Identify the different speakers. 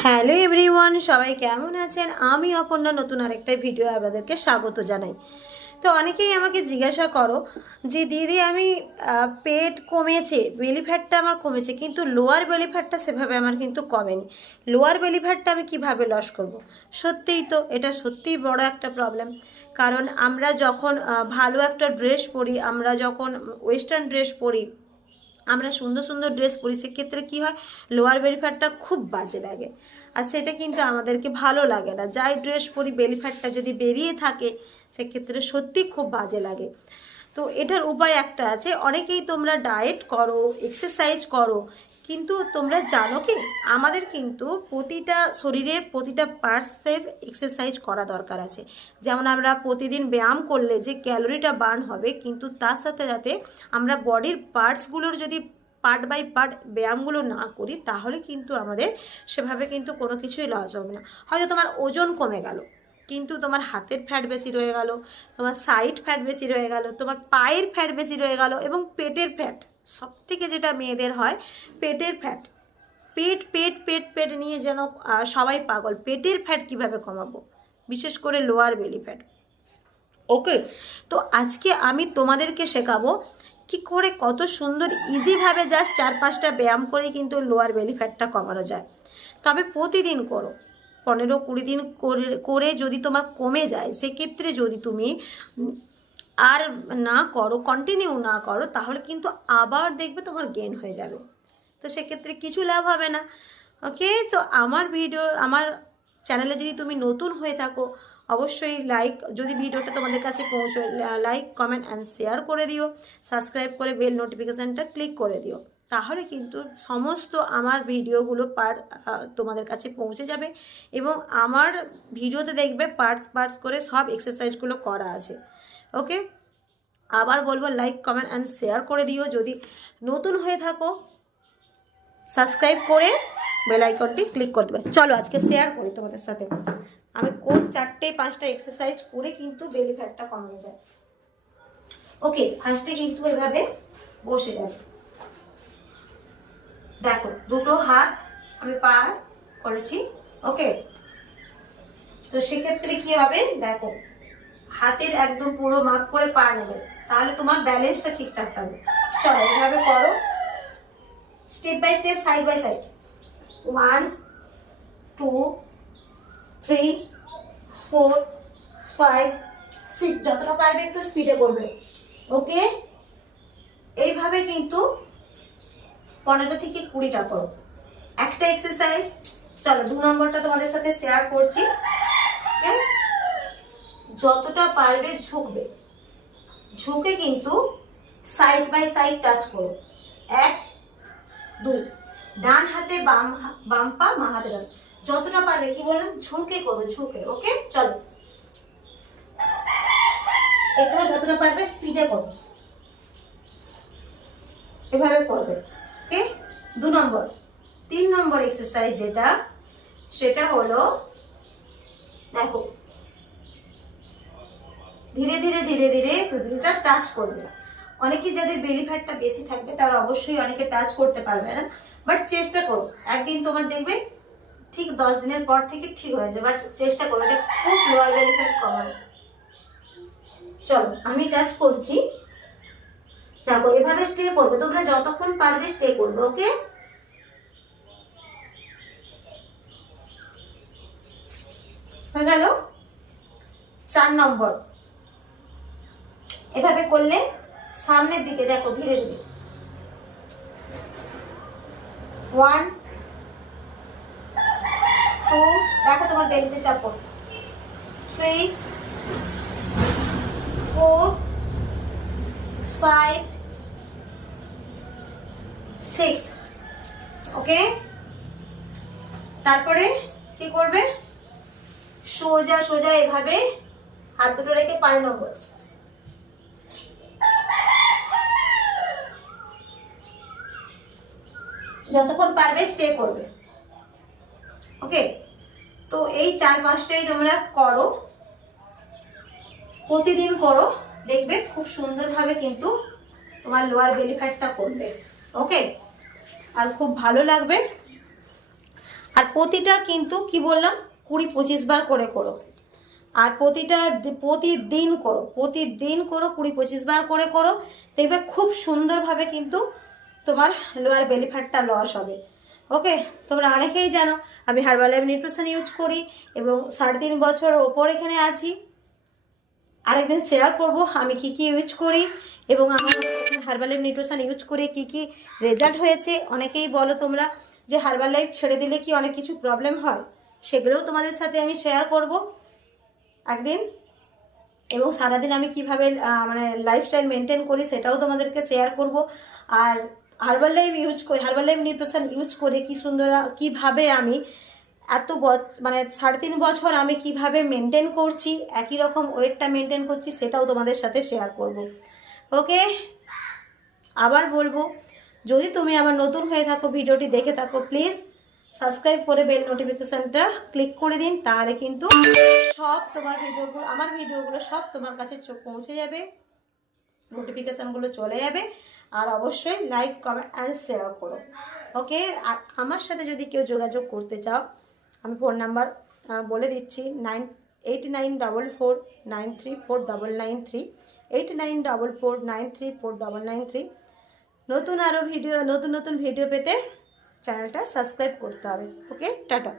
Speaker 1: Hello everyone, সবাই কেমন আছেন? আমি অপর্ণা, নতুন আরেকটা ভিডিও আপনাদেরকে স্বাগত জানাই। তো অনেকেই আমাকে জিজ্ঞাসা করো যে, দিদি, আমি পেট কমেছে বেলি ফ্যাটটা আমার কমেছে, কিন্তু লোয়ার বেলি ফ্যাটটা সেভাবে আমার কিন্তু কমেনি। লোয়ার বেলি ফ্যাটটা আমি কীভাবে লস করব। সত্যিই তো, এটা সত্যিই বড় একটা প্রবলেম কারণ আমরা যখন ভালো একটা ড্রেস পরি, আমরা যখন ওয়েস্টার্ন ড্রেস পরি আমরা সুন্দর সুন্দর ড্রেস পরি, সেক্ষেত্রে কী হয়? লোয়ার বেলি ফ্যাটটা খুব বাজে লাগে। আর সেটা কিন্তু আমাদেরকে ভালো লাগে না। যাই ড্রেস পরি বেলি ফ্যাটটা যদি বেরিয়ে থাকে, সেক্ষেত্রে সত্যি খুব বাজে লাগে। তো এটার উপায় একটা আছে। অনেকেই তোমরা ডায়েট করো এক্সারসাইজ করো কিন্তু তোমরা জানো কি? আমাদের কিন্তু প্রতিটা শরীরের প্রতিটা পার্টসের এক্সারসাইজ করা দরকার আছে। যেমন আমরা প্রতিদিন ব্যায়াম করলে যে ক্যালোরিটা বার্ন হবে, কিন্তু তার সাথে সাথে আমরা বডির পার্টসগুলোর যদি পার্ট বাই পার্ট ব্যায়ামগুলো না করি, তাহলে কিন্তু আমাদের সেভাবে কিন্তু কোনো কিছুই লস হবে না। হয়তো তোমার ওজন কমে গেল, কিন্তু তোমার হাতের ফ্যাট বেশি রয়ে গেল, তোমার সাইড ফ্যাট বেশি রয়ে গেল, তোমার পায়ের ফ্যাট বেশি রয়ে গেল এবং পেটের ফ্যাট সব থেকে যেটা মেয়েদের হয় পেটের ফ্যাট পেট পেট পেট পেট নিয়ে যেন সবাই পাগল। পেটের ফ্যাট কীভাবে কমাবো? বিশেষ করে লোয়ার বেলি ফ্যাট ওকে তো আজকে আমি তোমাদেরকে শেখাবো কি করে কত সুন্দর ইজিভাবে জাস্ট চার পাঁচটা ব্যায়াম করে কিন্তু লোয়ার বেলি ফ্যাটটা কমানো যায়। তবে প্রতিদিন করো। পনেরো কুড়ি দিন করে করে যদি তোমার কমে যায় সেক্ষেত্রে যদি তুমি আর না করো কন্টিনিউ না করো, তাহলে কিন্তু আবার দেখবে তোমার গেন হয়ে যাবে। তো সেক্ষেত্রে কিছু লাভ হবে না। ওকে তো আমার ভিডিও আমার চ্যানেলে যদি তুমি নতুন হয়ে থাকো, অবশ্যই লাইক যদি ভিডিওটা তোমাদের কাছে পৌঁছয় লাইক কমেন্ট অ্যান্ড শেয়ার করে দিও। সাবস্ক্রাইব করে বেল নোটিফিকেশানটা ক্লিক করে দিও। তাহলে কিন্তু সমস্ত আমার ভিডিওগুলো পার তোমাদের কাছে পৌঁছে যাবে এবং আমার ভিডিওতে দেখবে পার্টস পার্টস করে সব এক্সারসাইজগুলো করা আছে। ওকে? আবার বলব লাইক কমেন্ট অ্যান্ড শেয়ার করে দিও। যদি নতুন হয়ে থাকো সাবস্ক্রাইব করে বেল আইকনটি ক্লিক করে দেবে। চলো, আজকে শেয়ার করি তোমাদের সাথে। আমি কোন চারটে পাঁচটা এক্সারসাইজ করে কিন্তু বেলি ফ্যাটটা কমানো যায়? ওকে ফার্স্টে কিন্তু এভাবে বসে যাবে। দেখো, দুটো হাত আমি পা করেছি, ওকে? তো সেক্ষেত্রে কি হবে? দেখো হাতের একদম পুরো মাপ করে পা নেবে। তাহলে তোমার ব্যালেন্সটা ঠিকঠাক থাকবে। চলো এভাবে করো। Step by step side by side one two three four five six যতটা পারবে একটু স্পিডে করবে। ওকে এইভাবে কিন্তু পনেরো থেকে কুড়িটা করো। একটা এক্সারসাইজ চলো, দু নম্বরটা তোমাদের সাথে শেয়ার করছি? যতটা পারবে ঝুঁকবে। ঝুঁকে কিন্তু সাইড বাই সাইড টাচ করো। এক, দুই, ডান হাতে বাম বাম পা, মা হাতে যতটা পারবে, কি বললাম? ঝুঁকে করবে, ঝুঁকে, ওকে? চলো। এটা যতটা পারবে স্পিডে করো। এভাবে করবে, ওকে? দু নম্বর। তিন নম্বর এক্সারসাইজ যেটা, সেটা হলো, দেখো ধীরে ধীরে ধীরে ধীরে দুধটা টাচ করবে। অনেকে যাদের বেলি ফ্যাটটা বেশি থাকবে, তারা অবশ্যই অনেকে টাচ করতে পারবে না। বাট চেষ্টা করো। একদিন তোমার দেখবে ঠিক দশ দিনের পর থেকে ঠিক হয়ে যাবে। বাট চেষ্টা করো এটা খুব লোয়ার বেলি ফ্যাট কমানো চলো, আমি টাচ করছি। দেখো, এভাবে স্টে করবে। তোমরা যতক্ষণ পারবে স্টে করবে ওকে হয়ে গেল? চার নম্বর। এভাবে করলে সামনের দিকে, দেখো, ধীরে ধীরে। ওয়ান টু দেখো তোমার বেলতে চাপো। Three four five six okay তারপরে কি করবে? সোজা সোজা এভাবে হাত দুটো রেখে পাঁচ নম্বর। যতক্ষণ পারবে স্টে করবে। ওকে তো এই চার পাঁচটাই তোমরা করো। প্রতিদিন করো। দেখবে খুব সুন্দরভাবে কিন্তু তোমার লোয়ার বেলি করবে। ওকে আর খুব ভালো লাগবে। আর প্রতিটা কিন্তু কি বললাম? কুড়ি পঁচিশ বার করে করো। আর প্রতিটা প্রতিদিন করো। প্রতিদিন করো, কুড়ি পঁচিশ বার করে করো। দেখবে খুব সুন্দরভাবে কিন্তু তোমার লোয়ার বেলি ফ্যাটটা লস হবে। ওকে তোমরা অনেকেই জানো, আমি হার্বাল নিউট্রিশন ইউজ করি এবং সাড়ে তিন বছর ওপর এখানে আছি। আরেকদিন শেয়ার করব আমি কি কি ইউজ করি এবং আমার হার্বাল নিউট্রিশন ইউজ করে কি কি রেজাল্ট হয়েছে। অনেকেই বলো তোমরা যে হার্বাল লাইফ ছেড়ে দিলে কি অনেক কিছু প্রবলেম হয়? সেগুলোও তোমাদের সাথে আমি শেয়ার করব। একদিন। এবং সারাদিন আমি কীভাবে মানে লাইফস্টাইল মেনটেন করি সেটাও তোমাদেরকে শেয়ার করব। আর হার্বাল লাইফ ইউজ করে হার্বাল লাইফ নিউট্রিশন ইউজ করে, কি সুন্দর, কীভাবে আমি এত মানে সাড়ে তিন বছর আমি কীভাবে মেনটেন করছি, একই রকম ওয়েটটা মেনটেন করছি, সেটাও তোমাদের সাথে শেয়ার করব। ওকে আবার বলব, যদি তুমি আমার নতুন হয়ে থাকো, ভিডিওটি দেখে থাকো প্লিজ সাবস্ক্রাইব করে বেল নোটিফিকেশনটা ক্লিক করে দিন, তাহলে কিন্তু সব তোমার ভিডিওগুলো আমার ভিডিওগুলো সব তোমার কাছে চোখ পৌঁছে যাবে। নোটিফিকেশানগুলো চলে যাবে। আর অবশ্যই লাইক কমেন্ট অ্যান্ড শেয়ার করো। ওকে আর আমার সাথে যদি কেউ যোগাযোগ করতে চাও, আমি ফোন নাম্বার বলে দিচ্ছি nine eight nine double four nine three four double nine three eight nine double four nine three four double nine three নতুন আরও ভিডিও নতুন নতুন ভিডিও পেতে চ্যানেলটা সাবস্ক্রাইব করতে হবে। Okay tata.